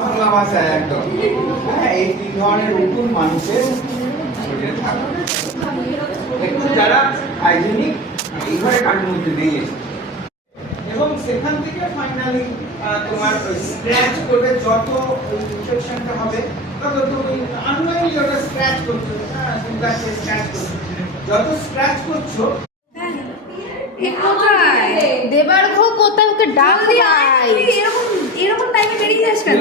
বাংলা ভাষায় একদম। হ্যাঁ, এই তিন ধরনের রুকুন মানুষের শরীরে থাকে। একটু যারা হাইজেনিক এইভাবে কাজের মধ্যে দিয়ে এসেছে এবং সেখান থেকে ফাইনালি তোমার স্ক্র্যাচ করবে, যত ইনফেকশনটা হবে তত তুমি আননোয়িংলি ওটা স্ক্র্যাচ করছো, স্ক্র্যাচ করছো, যত স্ক্র্যাচ করছো দেবার ঘো কোথাও ডাক এরকম এরকম টাইমে বেরিয়ে যাস কেন?